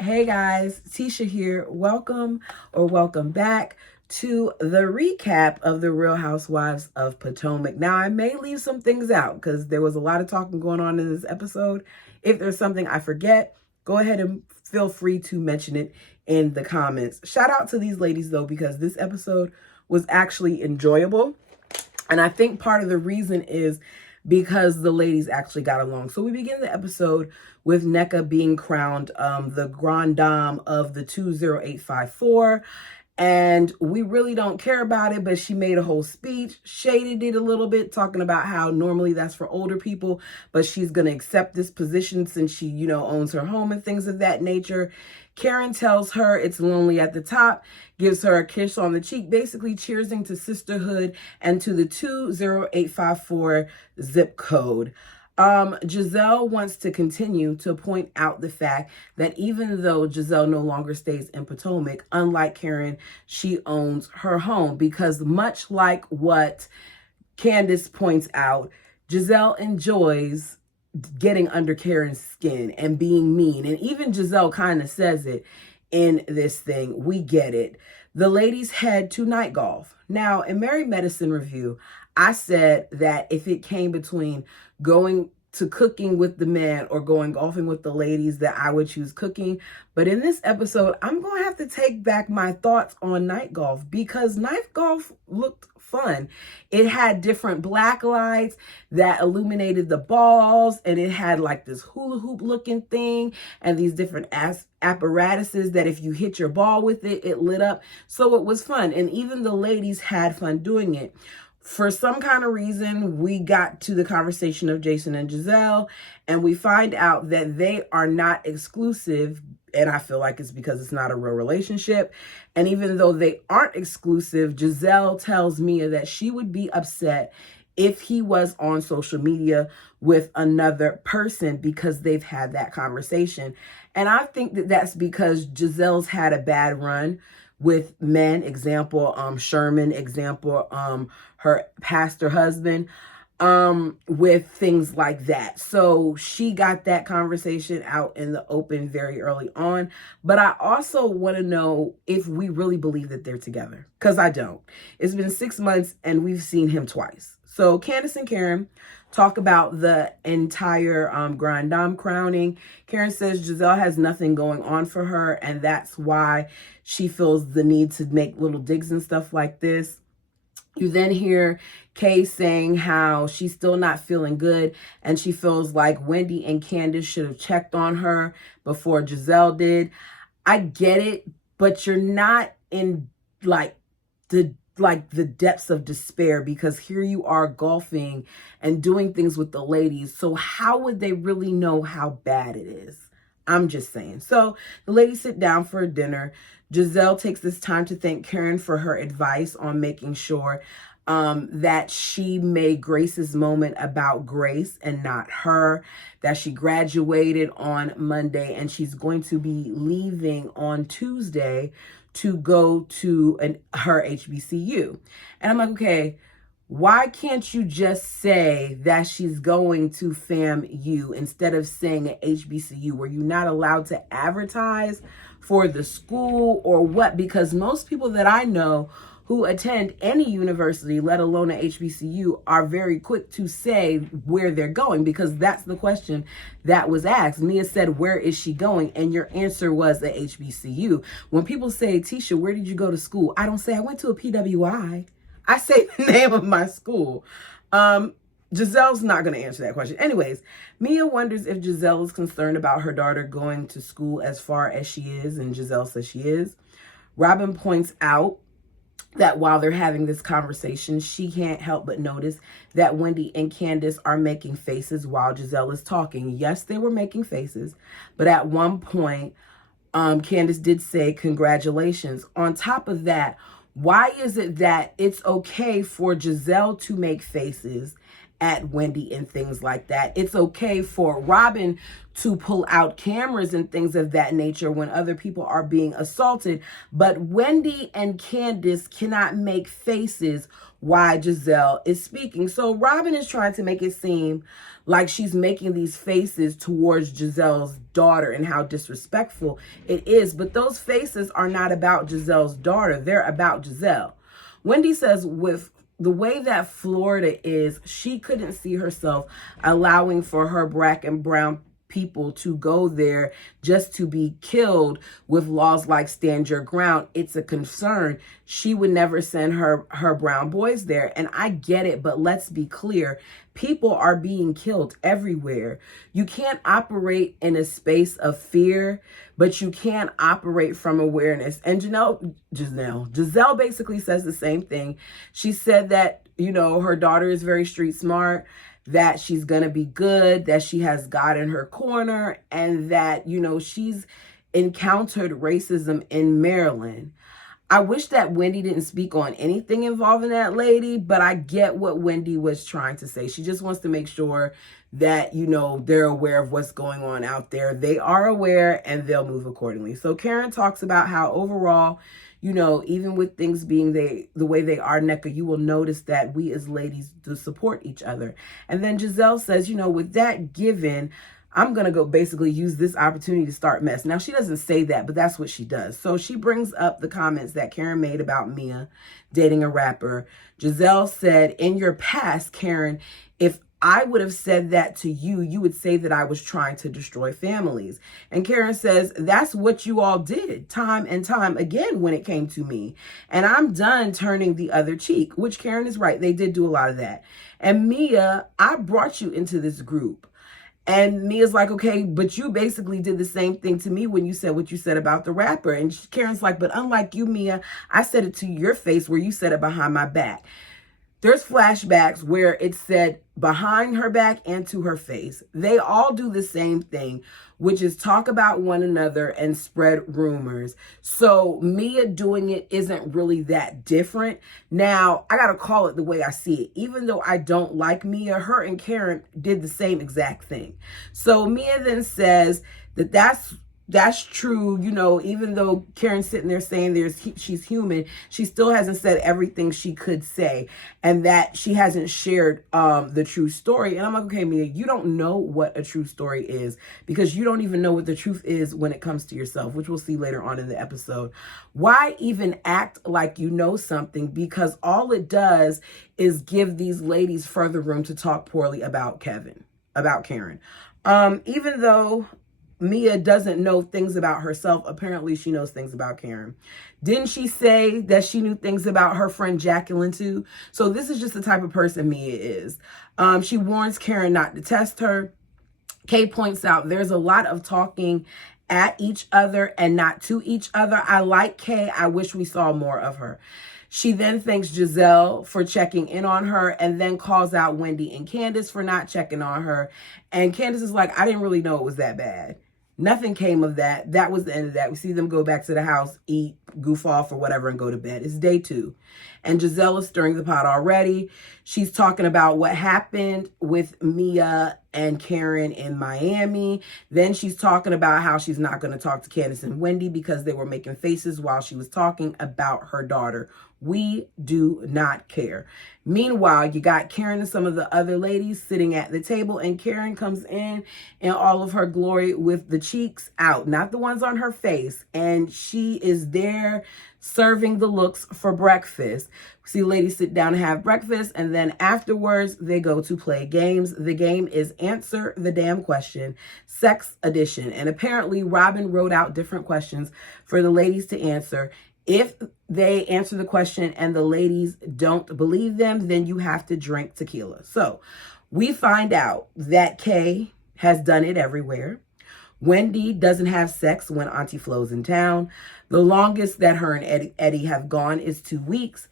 Hey guys, Tisha here. Welcome back to the recap of the Real Housewives of Potomac. Now, I may leave some things out because there was a lot of talking going on in this episode. If there's something I forget, go ahead and feel free to mention it in the comments. Shout out to these ladies though, because this episode was actually enjoyable. And I think part of the reason is because the ladies actually got along. So we begin the episode with Nneka being crowned the Grand Dame of the 20854. And we really don't care about it, but she made a whole speech, shaded it a little bit, talking about how normally that's for older people, but she's going to accept this position since she, owns her home and things of that nature. Karen tells her it's lonely at the top, gives her a kiss on the cheek, basically cheersing to sisterhood and to the 20854 zip code. Giselle wants to continue to point out the fact that even though Giselle no longer stays in Potomac, unlike Karen, she owns her home because much like what Candace points out, Giselle enjoys getting under Karen's skin and being mean. And even Giselle kind of says it in this thing. We get it. The ladies head to night golf. Now, in Married Medicine Review, I said that if it came between going to cooking with the men or going golfing with the ladies, that I would choose cooking. But in this episode, I'm going to have to take back my thoughts on night golf because night golf looked fun. It had different black lights that illuminated the balls, and it had like this hula hoop looking thing and these different apparatuses that if you hit your ball with it, it lit up. So it was fun. And even the ladies had fun doing it. For some kind of reason, we got to the conversation of Jason and Giselle, and we find out that they are not exclusive. And I feel like it's because it's not a real relationship. And even though they aren't exclusive, Giselle tells Mia that she would be upset if he was on social media with another person because they've had that conversation. And I think that that's because Giselle's had a bad run with men, example, Sherman, example, her pastor husband, with things like that. So she got that conversation out in the open very early on. But I also want to know if we really believe that they're together, because I don't. It's been 6 months and we've seen him twice. So Candace and Karen talk about the entire Grand Dame crowning. Karen says Giselle has nothing going on for her, and that's why she feels the need to make little digs and stuff like this. You then hear Kay saying how she's still not feeling good, and she feels like Wendy and Candace should have checked on her before Giselle did. I get it, but you're not in the depths of despair, because here you are golfing and doing things with the ladies. So how would they really know how bad it is? I'm just saying. So the ladies sit down for dinner. Giselle takes this time to thank Karen for her advice on making sure that she made Grace's moment about Grace and not her, that she graduated on Monday and she's going to be leaving on Tuesday to go to her HBCU. And I'm like, okay, why can't you just say that she's going to FAMU instead of saying an HBCU? Were you not allowed to advertise for the school or what? Because most people that I know who attend any university, let alone an HBCU, are very quick to say where they're going, because that's the question that was asked. Mia said, where is she going? And your answer was the HBCU. When people say, Tisha, where did you go to school? I don't say I went to a PWI. I say the name of my school. Giselle's not going to answer that question. Anyways, Mia wonders if Giselle is concerned about her daughter going to school as far as she is, and Giselle says she is. Robin points out that while they're having this conversation, she can't help but notice that Wendy and Candace are making faces while Giselle is talking. Yes, they were making faces, but at one point, Candace did say congratulations. On top of that, why is it that it's okay for Giselle to make faces at Wendy and things like that. It's okay for Robin to pull out cameras and things of that nature when other people are being assaulted, but Wendy and Candace cannot make faces while Giselle is speaking. So Robin is trying to make it seem like she's making these faces towards Giselle's daughter and how disrespectful it is, but those faces are not about Giselle's daughter. They're about Giselle. Wendy says with the way that Florida is, she couldn't see herself allowing for her black and brown people to go there just to be killed with laws like stand your ground. It's a concern. She would never send her brown boys there. And I get it, but let's be clear. People are being killed everywhere. You can't operate in a space of fear, but you can operate from awareness. And Giselle basically says the same thing. She said that, her daughter is very street smart, that she's going to be good, that she has God in her corner, and that, she's encountered racism in Maryland. I wish that Wendy didn't speak on anything involving that lady, but I get what Wendy was trying to say. She just wants to make sure that, they're aware of what's going on out there. They are aware and they'll move accordingly. So Karen talks about how overall, even with things being the way they are, NECA, you will notice that we as ladies do support each other. And then Giselle says, with that given, I'm going to go basically use this opportunity to start mess. Now, she doesn't say that, but that's what she does. So she brings up the comments that Karen made about Mia dating a rapper. Giselle said, in your past, Karen, if I would have said that to you, you would say that I was trying to destroy families. And Karen says, that's what you all did time and time again when it came to me. And I'm done turning the other cheek, which Karen is right. They did do a lot of that. And Mia, I brought you into this group. And Mia's like, okay, but you basically did the same thing to me when you said what you said about the rapper. And Karen's like, but unlike you, Mia, I said it to your face where you said it behind my back. There's flashbacks where it's said behind her back and to her face. They all do the same thing, which is talk about one another and spread rumors. So Mia doing it isn't really that different. Now, I got to call it the way I see it. Even though I don't like Mia, her and Karen did the same exact thing. So Mia then says that that's true, even though Karen's sitting there saying she's human, she still hasn't said everything she could say, and that she hasn't shared the true story. And I'm like, okay, Mia, you don't know what a true story is because you don't even know what the truth is when it comes to yourself, which we'll see later on in the episode. Why even act like you know something? Because all it does is give these ladies further room to talk poorly about Karen. Even though Mia doesn't know things about herself, apparently she knows things about Karen. Didn't she say that she knew things about her friend Jacqueline too? So this is just the type of person Mia is. She warns Karen not to test her. Kay points out there's a lot of talking at each other and not to each other. I like Kay. I wish we saw more of her. She then thanks Giselle for checking in on her and then calls out Wendy and Candace for not checking on her. And Candace is like, I didn't really know it was that bad. Nothing came of that. That was the end of that. We see them go back to the house, eat, goof off or whatever, and go to bed. It's day 2. And Giselle is stirring the pot already. She's talking about what happened with Mia and Karen in Miami. Then she's talking about how she's not going to talk to Candace and Wendy because they were making faces while she was talking about her daughter. We do not care. Meanwhile, you got Karen and some of the other ladies sitting at the table, and Karen comes in all of her glory with the cheeks out, not the ones on her face. And she is there serving the looks for breakfast. We see ladies sit down and have breakfast, and then afterwards they go to play games. The game is Answer the Damn Question, Sex Edition. And apparently Robin wrote out different questions for the ladies to answer. If they answer the question and the ladies don't believe them, then you have to drink tequila. So we find out that Kay has done it everywhere. Wendy doesn't have sex when Auntie Flo's in town. The longest that her and Eddie have gone is 2 weeks.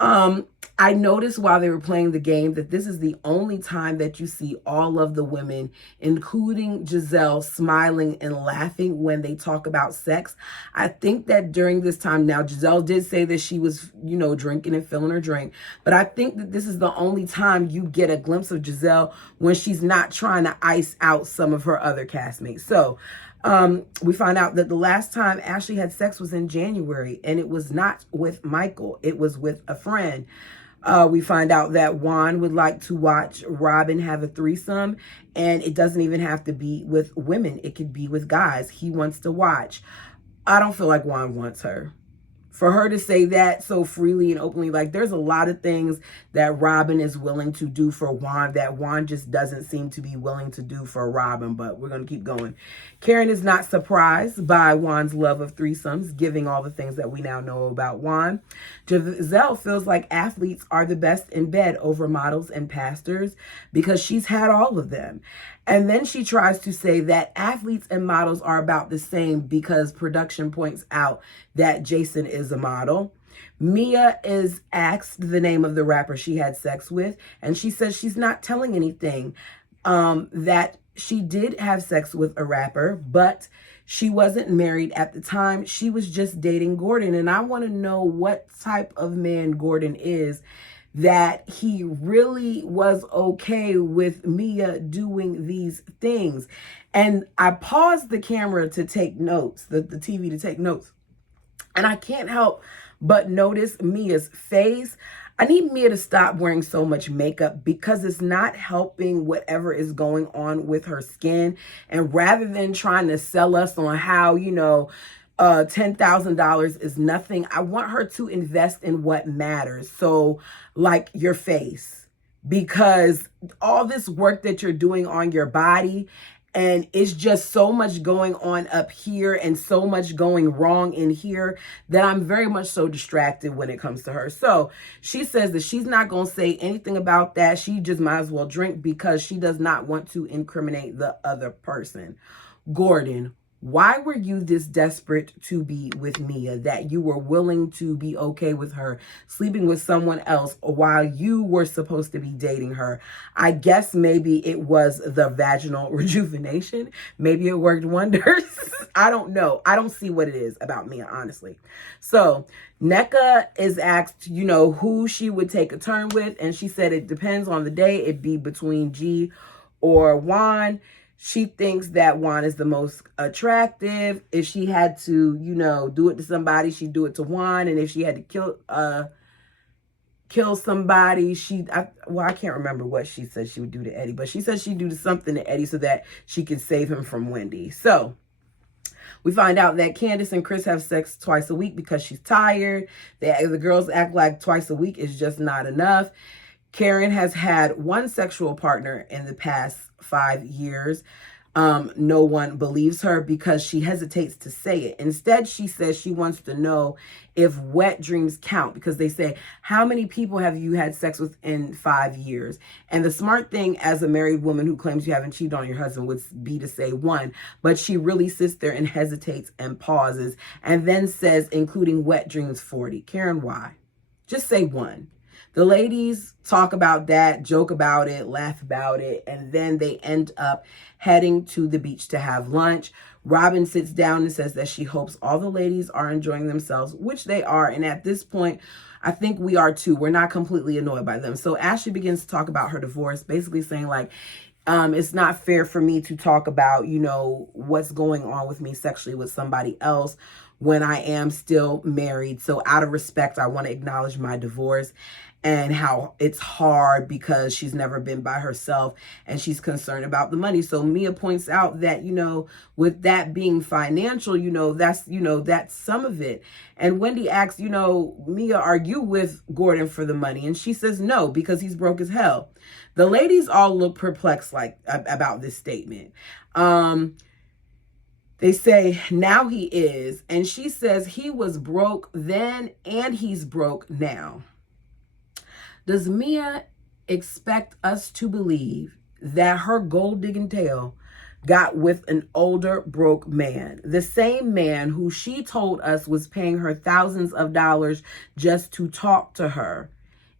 I noticed while they were playing the game that this is the only time that you see all of the women, including Giselle, smiling and laughing when they talk about sex. I think that during this time, now Giselle did say that she was, drinking and filling her drink, but I think that this is the only time you get a glimpse of Giselle when she's not trying to ice out some of her other castmates. So, we find out that the last time Ashley had sex was in January, and it was not with Michael. It was with a friend. We find out that Juan would like to watch Robin have a threesome, and it doesn't even have to be with women. It could be with guys. He wants to watch. I don't feel like Juan wants her. For her to say that so freely and openly, like, there's a lot of things that Robin is willing to do for Juan that Juan just doesn't seem to be willing to do for Robin, but we're going to keep going. Karen is not surprised by Juan's love of threesomes, giving all the things that we now know about Juan. Giselle feels like athletes are the best in bed over models and pastors because she's had all of them. And then she tries to say that athletes and models are about the same because production points out that Jason is a model. Mia is asked the name of the rapper she had sex with, and she says she's not telling anything, that she did have sex with a rapper, but she wasn't married at the time. She was just dating Gordon. And I want to know what type of man Gordon is, that he really was okay with Mia doing these things. And I paused the camera to take notes, the TV to take notes. And I can't help but notice Mia's face. I need Mia to stop wearing so much makeup because it's not helping whatever is going on with her skin. And rather than trying to sell us on how, $10,000 is nothing, I want her to invest in what matters. So, like your face, because all this work that you're doing on your body, and it's just so much going on up here and so much going wrong in here that I'm very much so distracted when it comes to her. So she says that she's not going to say anything about that. She just might as well drink because she does not want to incriminate the other person. Gordon, why were you this desperate to be with Mia that you were willing to be okay with her sleeping with someone else while you were supposed to be dating her? I guess maybe it was the vaginal rejuvenation. Maybe it worked wonders. I don't know. I don't see what it is about Mia, honestly. So Nneka is asked, who she would take a turn with. And she said it depends on the day. It'd be between G or Juan. She thinks that Juan is the most attractive. If she had to, do it to somebody, she'd do it to Juan. And if she had to kill somebody, I can't remember what she said she would do to Eddie, but she said she'd do something to Eddie so that she could save him from Wendy. So we find out that Candace and Chris have sex twice a week because she's tired. The girls act like twice a week is just not enough. Karen has had one sexual partner in the past 5 years. No one believes her because she hesitates to say it. Instead, she says she wants to know if wet dreams count because they say, how many people have you had sex with in 5 years? And the smart thing as a married woman who claims you haven't cheated on your husband would be to say one, but she really sits there and hesitates and pauses and then says, including wet dreams, 40. Karen, why? Just say one. The ladies talk about that, joke about it, laugh about it, and then they end up heading to the beach to have lunch. Robin sits down and says that she hopes all the ladies are enjoying themselves, which they are. And at this point, I think we are too. We're not completely annoyed by them. So Ashley begins to talk about her divorce, basically saying like, it's not fair for me to talk about, what's going on with me sexually with somebody else when I am still married. So out of respect, I want to acknowledge my divorce and how it's hard because she's never been by herself and she's concerned about the money. So Mia points out that, with that being financial, that's some of it. And Wendy asks, Mia, are you with Gordon for the money? And she says no, because he's broke as hell. The ladies all look perplexed about this statement. They say, now he is. And she says he was broke then and he's broke now. Does Mia expect us to believe that her gold digging tail got with an older broke man, the same man who she told us was paying her thousands of dollars just to talk to her.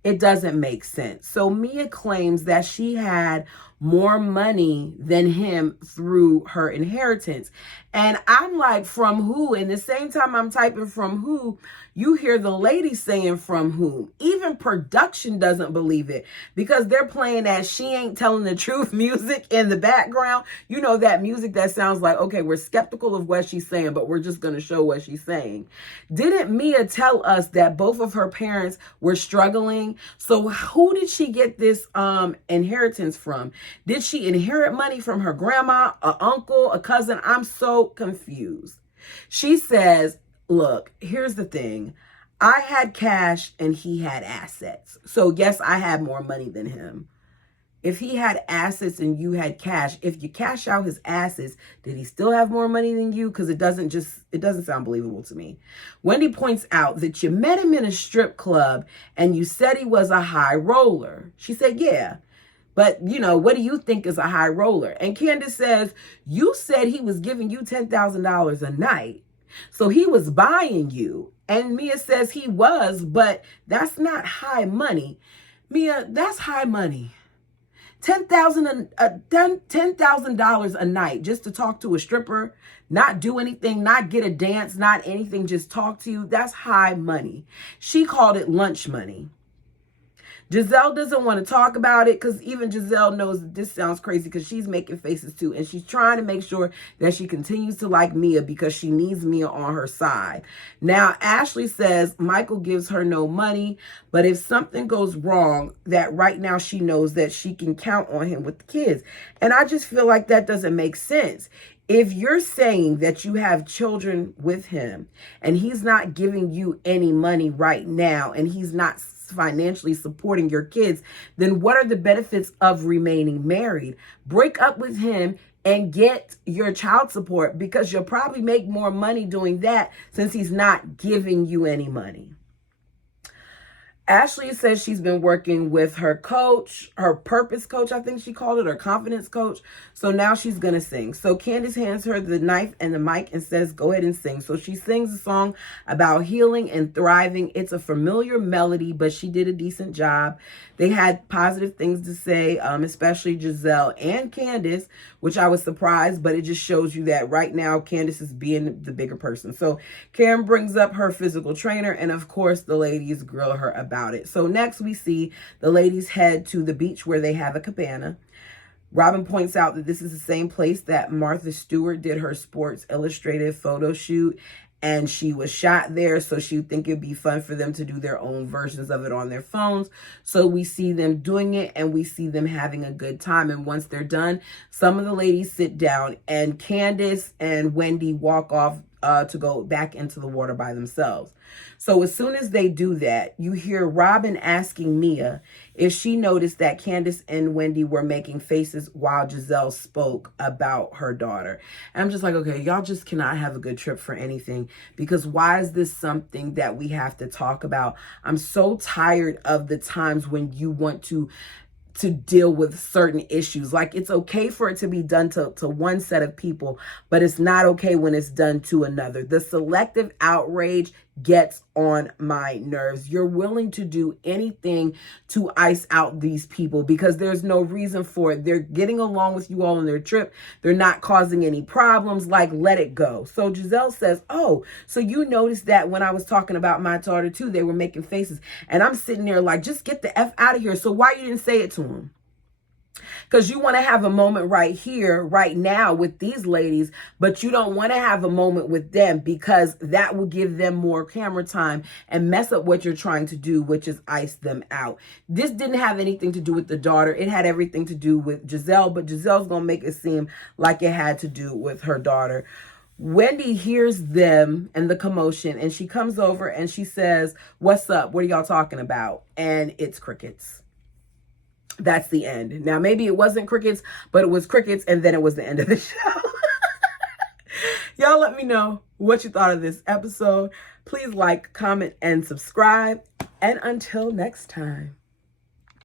It doesn't make sense. So Mia claims that she had more money than him through her inheritance. And I'm like, from who? And the same time I'm typing from who, you hear the lady saying from whom. Even production doesn't believe it because they're playing that she ain't telling the truth music in the background. You know, that music that sounds like, okay, we're skeptical of what she's saying, but we're just going to show what she's saying. Didn't Mia tell us that both of her parents were struggling? So who did she get this inheritance from? Did she inherit money from her grandma, an uncle, a cousin? I'm so confused. She says, look, here's the thing. I had cash and he had assets. So yes, I had more money than him. If he had assets and you had cash, if you cash out his assets, did he still have more money than you? Because it doesn't sound believable to me. Wendy points out that you met him in a strip club and you said he was a high roller. She said, yeah. But, you know, what do you think is a high roller? And Candace says, you said he was giving you $10,000 a night. So he was buying you. And Mia says he was, but that's not high money. Mia, that's high money. $10,000 a night just to talk to a stripper, not do anything, not get a dance, not anything, just talk to you. That's high money. She called it lunch money. Giselle doesn't want to talk about it because even Giselle knows that this sounds crazy because she's making faces too. And she's trying to make sure that she continues to like Mia because she needs Mia on her side. Now, Ashley says Michael gives her no money, but if something goes wrong, that right now she knows that she can count on him with the kids. And I just feel like that doesn't make sense. If you're saying that you have children with him and he's not giving you any money right now and he's not financially supporting your kids, then what are the benefits of remaining married? Break up with him and get your child support because you'll probably make more money doing that since he's not giving you any money. Ashley says she's been working with her coach, her purpose coach, I think she called it, or confidence coach. So now she's going to sing. So Candace hands her the knife and the mic and says, go ahead and sing. So she sings a song about healing and thriving. It's a familiar melody, but she did a decent job. They had positive things to say, especially Giselle and Candace, which I was surprised, but it just shows you that right now Candace is being the bigger person. So Karen brings up her physical trainer, and of course the ladies grill her about it. So next we see the ladies head to the beach where they have a cabana. Robin points out that this is the same place that Martha Stewart did her Sports Illustrated photo shoot, and she was shot there, so she would think it'd be fun for them to do their own versions of it on their phones. So we see them doing it, and we see them having a good time. And once they're done, some of the ladies sit down, and Candace and Wendy walk off to go back into the water by themselves. So as soon as they do that, you hear Robin asking Mia if she noticed that Candace and Wendy were making faces while Giselle spoke about her daughter. And I'm just like, okay, y'all just cannot have a good trip for anything, because why is this something that we have to talk about? I'm so tired of the times when you want to deal with certain issues. Like, it's okay for it to be done to one set of people, but it's not okay when it's done to another. The selective outrage gets on my nerves. You're willing to do anything to ice out these people because there's no reason for it. They're getting along with you all on their trip. They're not causing any problems. Like, let it go. So Giselle says, oh, so you noticed that when I was talking about my daughter too, they were making faces. And I'm sitting there like, just get the F out of here. So why you didn't say it to him? Because you want to have a moment right here, right now with these ladies, but you don't want to have a moment with them because that will give them more camera time and mess up what you're trying to do, which is ice them out. This didn't have anything to do with the daughter. It had everything to do with Giselle, but Giselle's going to make it seem like it had to do with her daughter. Wendy hears them and the commotion, and she comes over and she says, what's up? What are y'all talking about? And it's crickets. That's the end. Now, maybe it wasn't crickets, but it was crickets, and then it was the end of the show. Y'all let me know what you thought of this episode. Please like, comment, and subscribe. And until next time.